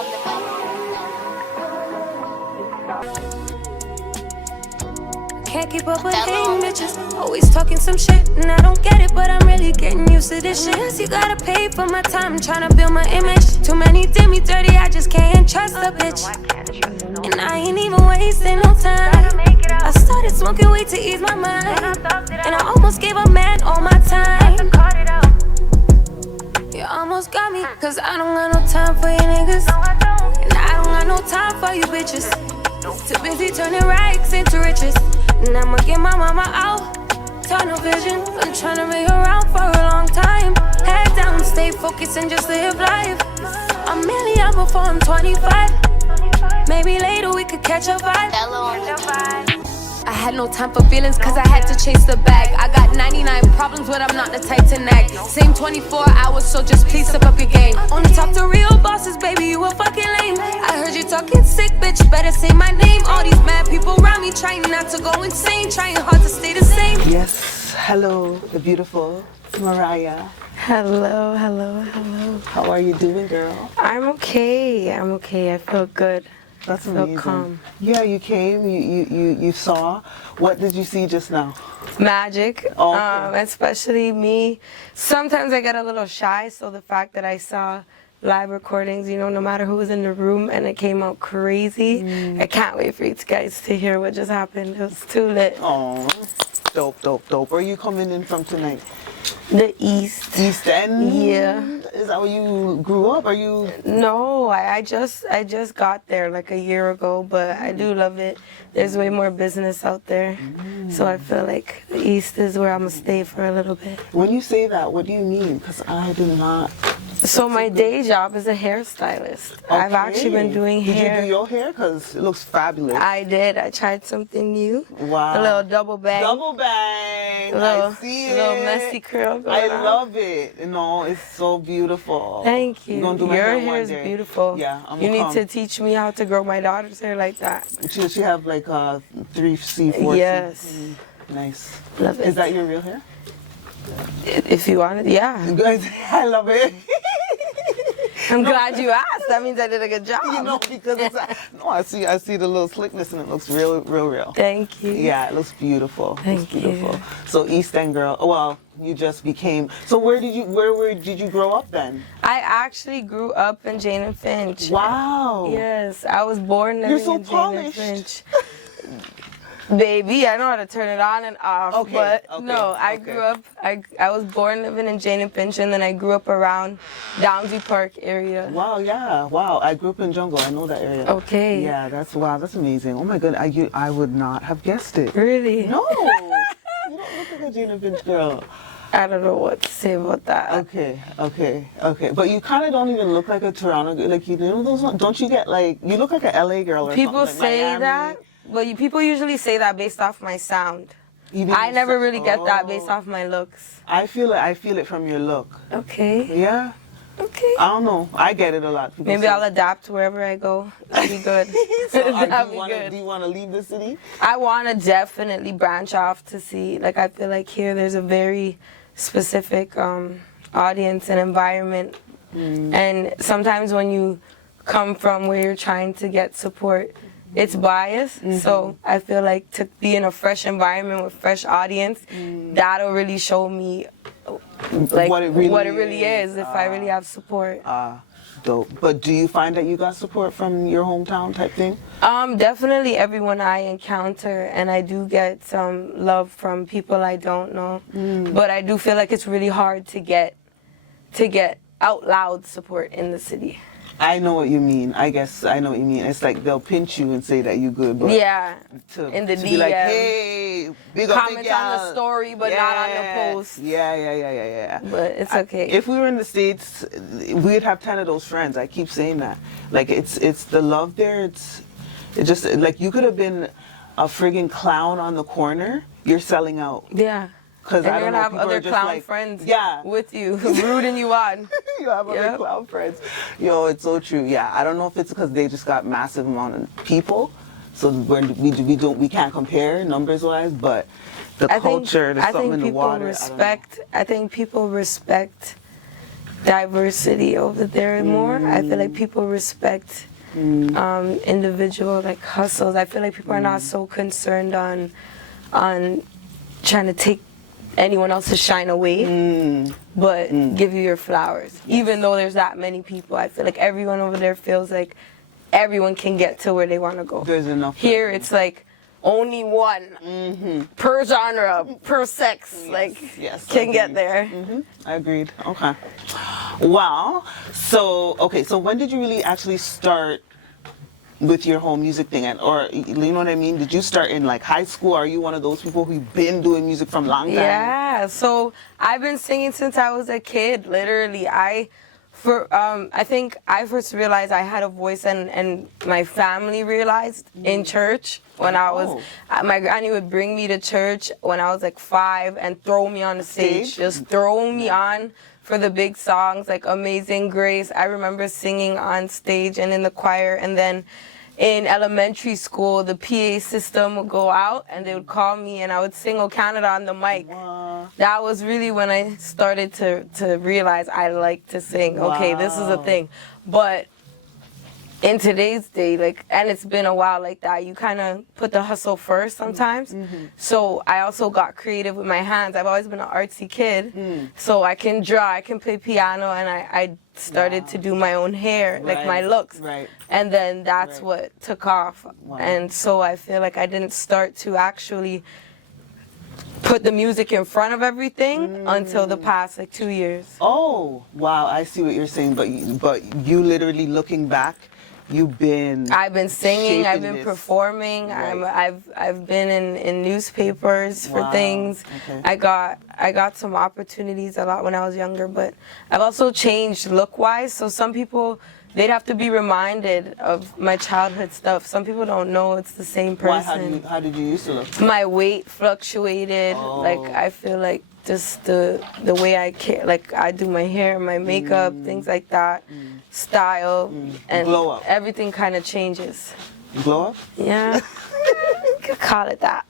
on the Can't keep up with hating bitches. Always talking some shit, and I don't get it, but I'm really getting used to this shit. Yes, you gotta pay for my time, trying to build my image. Too many did me dirty, I just can't trust a bitch. And I ain't even wasting no time. I started smoking weed to ease my mind, and I almost gave a man all my time. You almost got me, cause I don't got no time for you niggas. And I don't got no time for you bitches. Too busy turning rags into riches. And I'ma get my mama out, tunnel vision. I'm tryna be around for a long time. Head down, stay focused and just live life. I'm merely out before I'm 25. Maybe later we could catch a vibe. I had no time for feelings cause I had to chase the bag. I got 99 problems but I'm not the type to nag. Same 24 hours so just please step up your game. Only talk to real bosses, baby, you a fucking lame. I heard you talking sick, bitch, better say my name. All these mad people around me trying not to go insane, trying hard to stay the same. Yes, hello, the beautiful Mariah. Hello, hello, hello. How are you doing, girl? I'm okay, I feel good. That's I amazing. feel calm. Yeah, you came, you saw. What did you see just now? Magic, Okay. especially me. Sometimes I get a little shy, so the fact that I saw live recordings, you know, no matter who was in the room, and it came out crazy. I can't wait for you guys to hear what just happened. It was too lit. Oh, dope, dope, dope. Where are you coming in from tonight? The East. East End? Yeah. Is that where you grew up? Are you? No, I just got there like a year ago, but I do love it. There's way more business out there, so I feel like the East is where I'm gonna stay for a little bit. When you say that, what do you mean? Because I do not. So my day job is a hairstylist. I've actually been doing hair. Did you do your hair? Because it looks fabulous. I did. I tried something new. Wow. A little double bang. Double bang. I see it. little messy curl going on. love it. You know, it's so beautiful. Thank you. You're gonna do my Your hair hair one is day. beautiful. Yeah, I'm You gonna need come. to teach me how to grow my daughter's hair like that. She have like a 3C, 4C. Yes. Nice. Love it. Is that your real hair? If you want it, yeah. Guys, I love it. I'm glad you asked. That means I did a good job. You know, because it's no, I see the little slickness and it looks real. Thank you. Yeah, it looks beautiful. Thank it looks beautiful. you. So East End girl. Well, you just became. So where did you grow up then? I actually grew up in Jane and Finch. Wow. Yes, I was born living You're so in Jane and polished. Finch. Baby, I know how to turn it on and off. Okay, But okay, no, I okay. grew up. I was born living in Jane and Finch, and then I grew up around Downsview Park area. Wow, yeah, wow. I grew up in Jungle. I know that area. Okay. Yeah, that's amazing. Oh my god, I would not have guessed it. Really? No, you don't look like a Gina Finch girl. I don't know what to say about that. Okay. But you kind of don't even look like a Toronto girl. Like, you know those? Don't you get like, you look like an LA girl or People something. Like say Miami. that, but people usually say that based off my sound. Even I if never so- really get that based off my looks. I feel it from your look. Okay. Yeah. Okay. I don't know. I get it a lot. People Maybe say- I'll adapt wherever I go. It'll be good. So, That'll do be good. you want to leave the city? I want to definitely branch off to see, like, I feel like here there's a very specific audience and environment. And sometimes when you come from where you're trying to get support, it's biased. So I feel like to be in a fresh environment with fresh audience, that'll really show me like What it really is if I really have support. Dope. But do you find that you got support from your hometown type thing? Definitely everyone I encounter, and I do get some love from people I don't know. But I do feel like it's really hard to get out loud support in the city. I know what you mean. I guess I know what you mean. It's like they'll pinch you and say that you're good, but Yeah, to, in the to DM. be like, hey, big up, big Comments on the gal. story, but not on the post. Yeah. But it's okay. If we were in the States, we'd have 10 of those friends. I keep saying that. Like, it's the love there. It's just, like, you could have been a friggin' clown on the corner. You're selling out. Yeah. Because And I you're don't gonna know, have people other are just clown like, friends yeah. with you, rooting you on. You have other Yep. clown friends. Yo, it's so true. Yeah, I don't know if it's because they just got massive amount of people, so we can't compare numbers wise, but the culture, there's something in the water. I think people respect diversity over there more. I feel like people respect individual like hustles. I feel like people are not so concerned on trying to take anyone else's shine away, but give you your flowers. Even though there's that many people, I feel like everyone over there feels like everyone can get to where they want to go. There's enough. Here it's like only one per genre, per sex, can get there. I agreed. Okay. Wow. So, okay, so when did you really actually start with your whole music thing? Or, you know what I mean? Did you start in like high school? Are you one of those people who've been doing music from long time? Yeah, so I've been singing since I was a kid, literally. I think I first realized I had a voice, and my family realized in church when I was, my granny would bring me to church when I was like 5 and throw me on the stage, just throw me on for the big songs like Amazing Grace. I remember singing on stage and in the choir, and then in elementary school, the PA system would go out and they would call me and I would sing O Canada on the mic. Wow. That was really when I started to realize I like to sing. Wow. Okay, this is a thing. But in today's day, like, and it's been a while like that, you kind of put the hustle first sometimes. So I also got creative with my hands. I've always been an artsy kid. So I can draw, I can play piano, and I started to do my own hair, like my looks. And then that's what took off. And so I feel like I didn't start to actually put the music in front of everything until the past like 2 years. Oh, wow, I see what you're saying, but you literally looking back, I've been singing, I've been performing, I've been in newspapers for things. I got some opportunities a lot when I was younger, but I've also changed look-wise. So some people, they'd have to be reminded of my childhood stuff. Some people don't know it's the same person. How did you used to look? My weight fluctuated. Like I feel like just the way I do my hair, my makeup, things like that, style, and glow up. Everything kind of changes. Glow up? Yeah, you could call it that.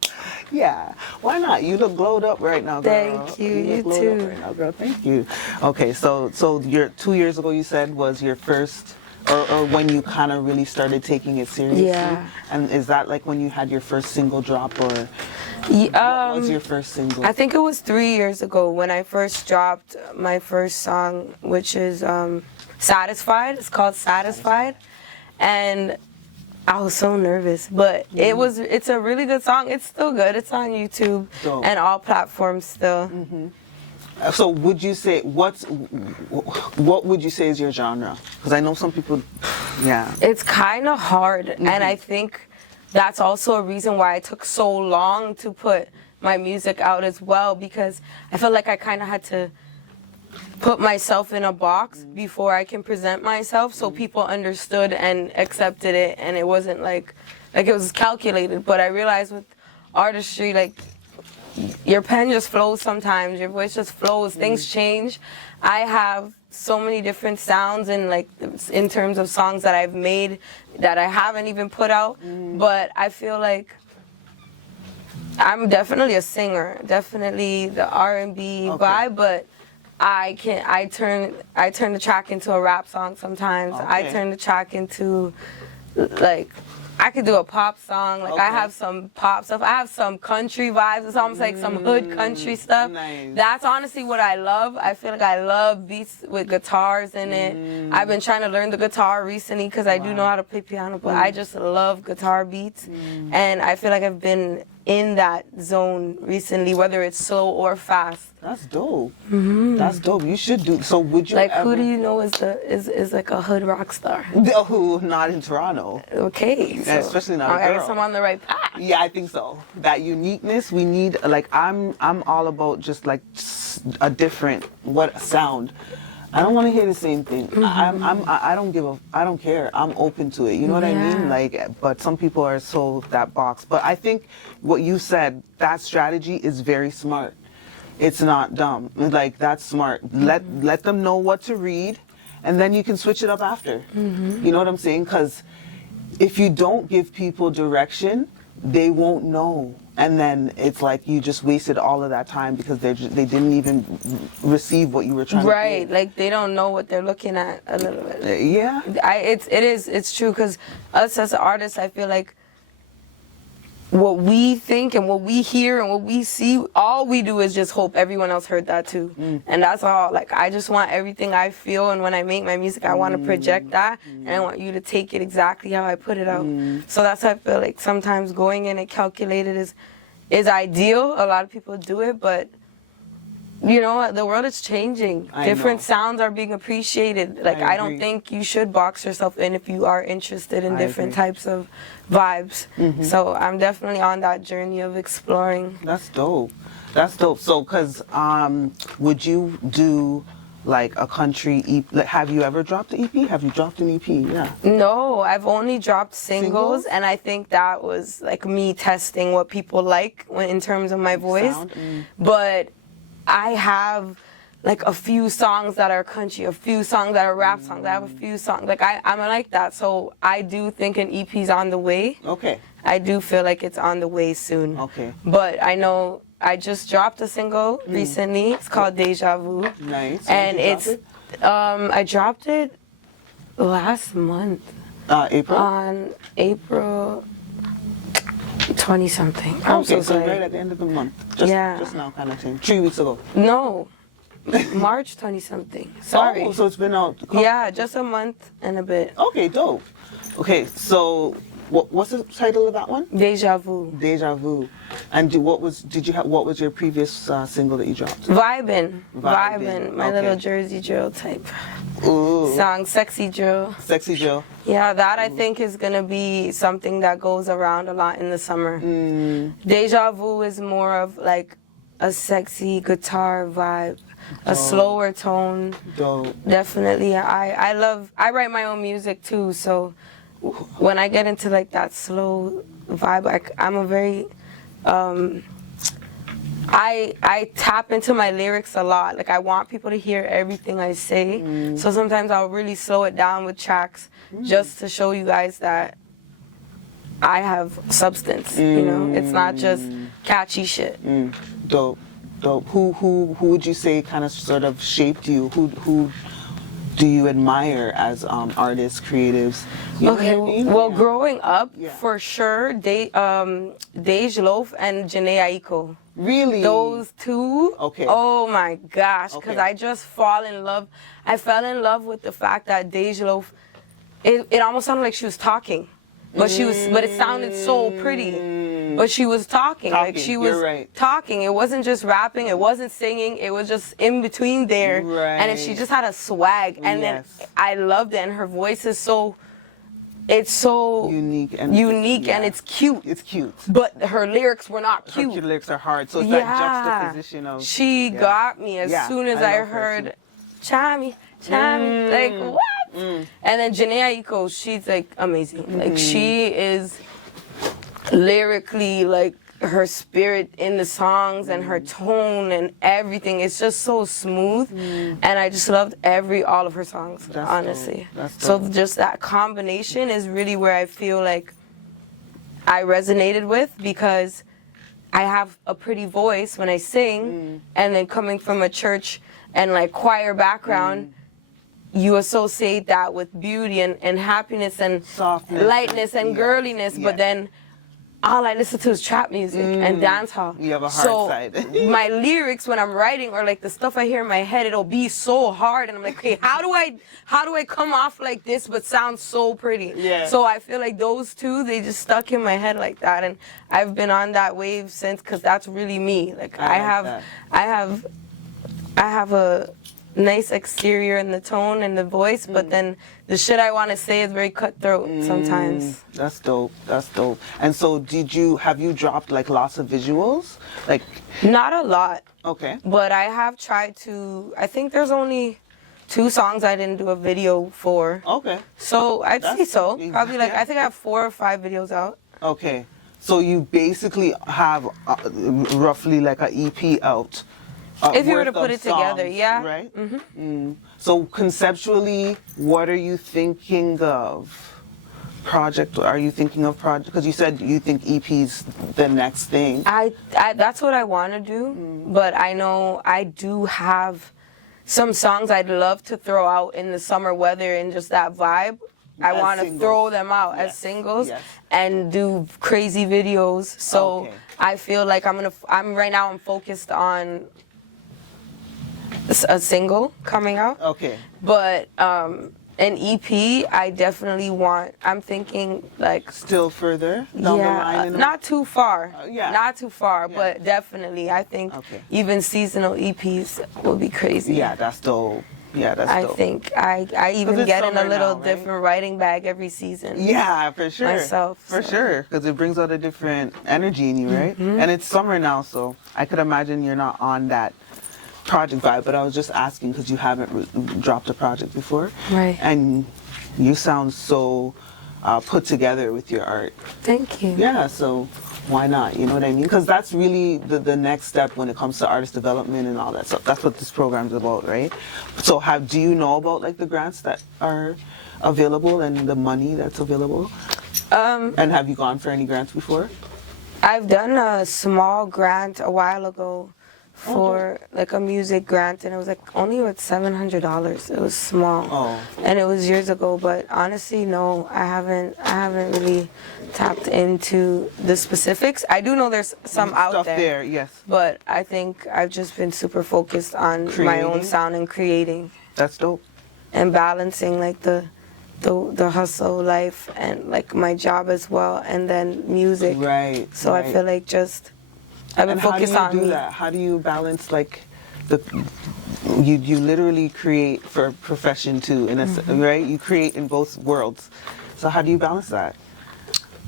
Yeah, why not? You look glowed up right now, girl. Thank you. You too. Right now, girl. Thank you. Okay, so your 2 years ago, you said, was your first, or when you kind of really started taking it seriously. Yeah. And is that like when you had your first single drop, or what was your first single? I think it was 3 years ago when I first dropped my first song, which is Satisfied. It's called Satisfied, and I was so nervous, but it's a really good song. It's still good. It's on YouTube and all platforms still. So would you say, what would you say is your genre? Because I know some people, It's kind of hard, and I think that's also a reason why it took so long to put my music out as well, because I felt like I kind of had to put myself in a box before I can present myself, so people understood and accepted it, and it wasn't like it was calculated. But I realized with artistry, like, your pen just flows sometimes, your voice just flows, things change. I have so many different sounds in terms of songs that I've made that I haven't even put out, but I feel like I'm definitely a singer, definitely the R&B vibe, but I turn the track into a rap song sometimes. I turn the track into, like, I could do a pop song. Like, I have some pop stuff. I have some country vibes. It's almost like some hood country stuff. Nice. That's honestly what I love. I feel like I love beats with guitars in it. I've been trying to learn the guitar recently because I do know how to play piano, but I just love guitar beats. And I feel like I've been in that zone recently, whether it's slow or fast. That's dope. That's dope. You should do. So would you like who do you know is like a hood rock star? Who not in Toronto? Okay, so especially not a girl. I guess I'm on the right path. Yeah, I think so. That uniqueness we need. Like I'm all about just like a different sound. I don't want to hear the same thing. I don't care. I'm open to it. You know what I mean? Like, but some people are so that box. But I think what you said, that strategy is very smart. It's not dumb. Like, that's smart. Let them know what to read, and then you can switch it up after. You know what I'm saying? Because if you don't give people direction, they won't know. and then it's like you just wasted all of that time because they didn't even receive what you were trying to do. Right, like they don't know what they're looking at a little bit. Yeah. It's true, because us as artists, I feel like what we think and what we hear and what we see, all we do is just hope everyone else heard that too. And that's all. Like, I just want everything I feel, and when I make my music, I want to project that, and I want you to take it exactly how I put it out. So that's why I feel like sometimes going in and calculated is ideal. A lot of people do it, but you know, the world is changing. Different sounds are being appreciated. Like, I don't think you should box yourself in if you are interested in different types of vibes. So I'm definitely on that journey of exploring. That's dope. That's dope. So, because would you do like a country EP? Like, have you ever dropped an EP? Have you dropped an EP? Yeah. No, I've only dropped singles, and I think that was like me testing what people like in terms of my voice. But I have like a few songs that are country, a few songs that are rap songs. I have a few songs, like I'm like that. So I do think an EP's on the way. Okay. I do feel like it's on the way soon. Okay. But I know I just dropped a single recently. It's called Deja Vu. Nice. And I dropped it last month. April? On April 20-something. I'm Okay, so sorry. right at the end of the month. Just now kind of thing. 3 weeks ago. No. March 20-something. Sorry. Oh, so it's been out. Yeah, just a month and a bit. Okay, dope. Okay, so what's the title of that one? Deja Vu. Deja Vu. And what was your previous single that you dropped? Vibin'. Vibin'. My Okay. little Jersey drill type Ooh. song. Sexy drill. Sexy Jill. Yeah, that I think is gonna be something that goes around a lot in the summer. Deja Vu is more of like a sexy guitar vibe, a slower tone. Dope. Definitely. I write my own music too, so when I get into like that slow vibe, I'm a very I tap into my lyrics a lot. Like, I want people to hear everything I say. So sometimes I'll really slow it down with tracks just to show you guys that I have substance. You know, it's not just catchy shit. Dope. Dope. Who would you say kind of sort of shaped you? Who do you admire as artists, creatives? You know what I mean? Well, growing up, Yeah. for sure, Deja Loaf and Jhené Aiko. Really? Those two? Okay. Oh my gosh, because Okay. I just fall in love. I fell in love with the fact that Deja Loaf, it almost sounded like she was talking. But it sounded so pretty. But she was talking. Like, she was You're right. talking. It wasn't just rapping, it wasn't singing, it was just in between there. Right. And she just had a swag. And Yes. then I loved it, and her voice is so unique and and it's cute. It's cute. But her lyrics were not Her cute. lyrics are hard, so it's that juxtaposition of. She got me as soon as I love her heard too. Chami, like, what? And then Jhené Aiko, she's like amazing. Like, she is lyrically, like, her spirit in the songs and her tone and everything. It's just so smooth. And I just loved all of her songs, That's honestly. dope. That's So dope. just that combination is really where I feel like I resonated with, because I have a pretty voice when I sing, and then coming from a church and like choir background, you associate that with beauty and happiness and Softness. lightness and girliness, but then all I listen to is trap music and dance hall. You have a hard side. My lyrics when I'm writing, or like the stuff I hear in my head, it'll be so hard, and I'm like, okay, how do I come off like this but sound so pretty? Yeah. So I feel like those two, they just stuck in my head like that, and I've been on that wave since, because that's really me. Like, I have a nice exterior in the tone and the voice, but then the shit I want to say is very cutthroat sometimes. That's dope. That's dope. And so, have you dropped like lots of visuals? Like, Not a lot, okay. but I have tried to. I think there's only 2 songs I didn't do a video for. Okay. So I'd say so. Probably like, Yeah. I think I have 4 or 5 videos out. Okay. So you basically have roughly like an EP out. If you were worth to put of it together, songs, yeah. Right? So conceptually, what are you thinking of project are you thinking of? Because you said you think EP's the next thing. I that's what I want to do, but I know I do have some songs I'd love to throw out in the summer weather and just that vibe. I As want to singles. throw them out Yes. as singles Yes. and do crazy videos. So Okay. I feel like I'm right now I'm focused on a single coming out. Okay. But an EP, I definitely want. I'm thinking like Still further down the line? in a- not too far. yeah. Not too far, Yeah. but definitely, I think Okay. even seasonal EPs will be crazy. Yeah, that's dope. Yeah, that's I dope. think I even it's get in a summer little now, right? different writing bag every season. Yeah, for sure. Myself, For so. sure, because it brings out a different energy in you, right? And it's summer now, so I could imagine you're not on that project vibe, but I was just asking because you haven't dropped a project before. Right. And you sound so put together with your art. Thank you. Yeah, so why not? You know what I mean? Because that's really the next step when it comes to artist development and all that stuff. That's what this program's about, right? So do you know about like the grants that are available and the money that's available? And have you gone for any grants before? I've done a small grant a while ago for like a music grant, and it was like only with $700. It was small, Oh. and it was years ago. But honestly, no, I haven't really tapped into the specifics. I do know there's some out Stuff there, there, yes. but I think I've just been super focused on my own Creating? sound and creating That's dope. and balancing like the hustle life and like my job as well, and then music. Right. So right. I feel like just I've been And how do focused you on do me. that? How do you balance like you literally create for a profession too, in a right? You create in both worlds. So how do you balance that?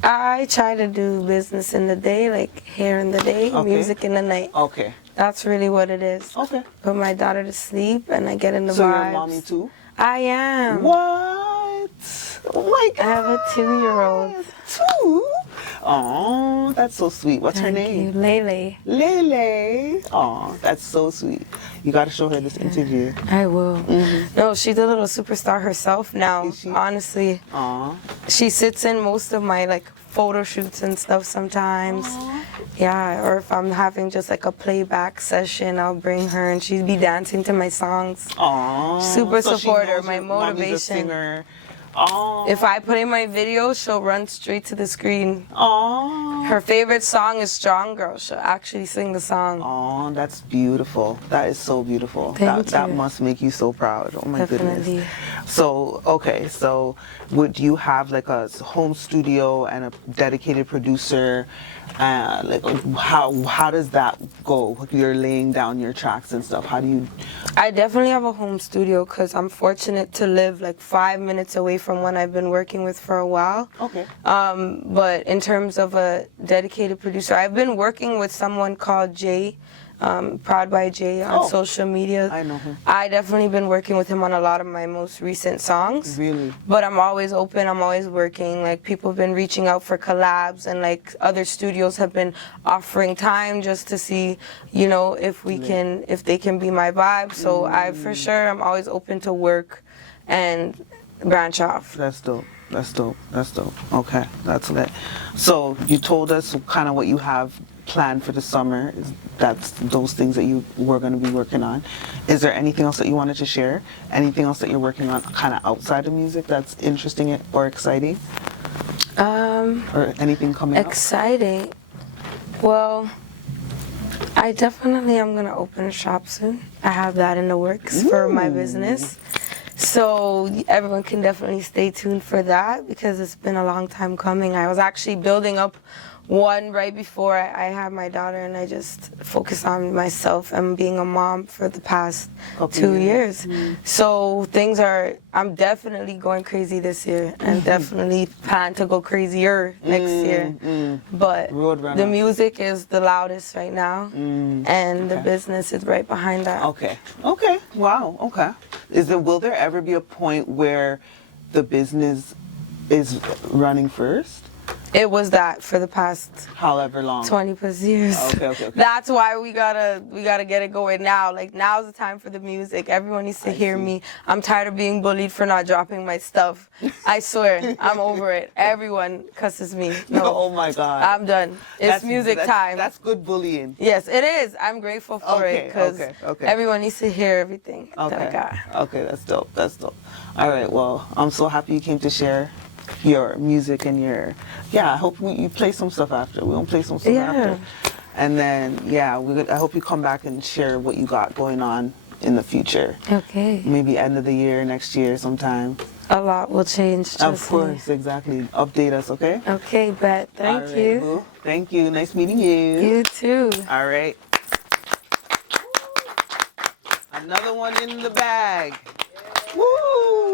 I try to do business in the day, like hair in the day, Okay. music in the night. Okay. That's really what it is. Okay. Put my daughter to sleep and I get in the So vibes. you're a mommy too? I am. What? Oh my God. I have a 2-year-old. 2? Oh, that's so sweet. What's her Thank you, name? Lele. Lele. Oh, that's so sweet. You got to show her this interview. I will. No, she's a little superstar herself now. Is she? Honestly, Aw. she sits in most of my like photo shoots and stuff sometimes. Yeah, or if I'm having just like a playback session, I'll bring her and she'd be dancing to my songs. Aw. Super So she supporter, knows my your mommy's a motivation. singer. Aw. If I put in my video, she'll run straight to the screen. Aw. Her favorite song is Strong Girl. She'll actually sing the song. Oh, that's beautiful. That is so beautiful. Thank that you. must make you so proud. Oh my Definitely. goodness. So, okay, so would you have like a home studio and a dedicated producer? Like how does that go? You're laying down your tracks and stuff. How do you? I definitely have a home studio because I'm fortunate to live like 5 minutes away from one I've been working with for a while. Okay. But in terms of a dedicated producer, I've been working with someone called Jay, Proud by Jay on Oh, social media. I know him. I definitely been working with him on a lot of my most recent songs. Really? But I'm always open, I'm always working. Like people have been reaching out for collabs and like other studios have been offering time just to see, you know, if they can be my vibe. So I for sure I'm always open to work and branch off. That's dope. That's dope. That's dope. Okay, that's lit. So you told us kind of what you have planned for the summer. That's those things that you were going to be working on. Is there anything else that you wanted to share? Anything else that you're working on kind of outside of music that's interesting or exciting? Or anything coming up? Exciting. Well, I definitely am gonna open a shop soon. I have that in the works for my business. So everyone can definitely stay tuned for that because it's been a long time coming. I was actually building up one right before I had my daughter, and I just focused on myself and being a mom for the past 2 years. So I'm definitely going crazy this year and definitely plan to go crazier next year. But Roadrunner. the music is the loudest right now, and the business is right behind that. Okay. Okay. Wow. Okay. Will there ever be a point where the business is running first? It was that for the past However long. 20 plus years. Okay. That's why we gotta get it going now. Like, now's the time for the music. Everyone needs to hear me. I'm tired of being bullied for not dropping my stuff. I swear, I'm over it. Everyone cusses me. No, Oh my God. I'm done. It's music time. That's good bullying. Yes, it is. I'm grateful for it because everyone needs to hear everything that I got. Okay, that's dope. That's dope. All right, well, I'm so happy you came to share your music and your, I hope you play some stuff after. We're going to play some stuff after. And then, I hope you come back and share what you got going on in the future. Okay. Maybe end of the year, next year sometime. A lot will change. Of course, exactly. Update us, okay? Okay, bet. Thank you. Boo. Thank you. Nice meeting you. You too. All right. Another one in the bag. Woo!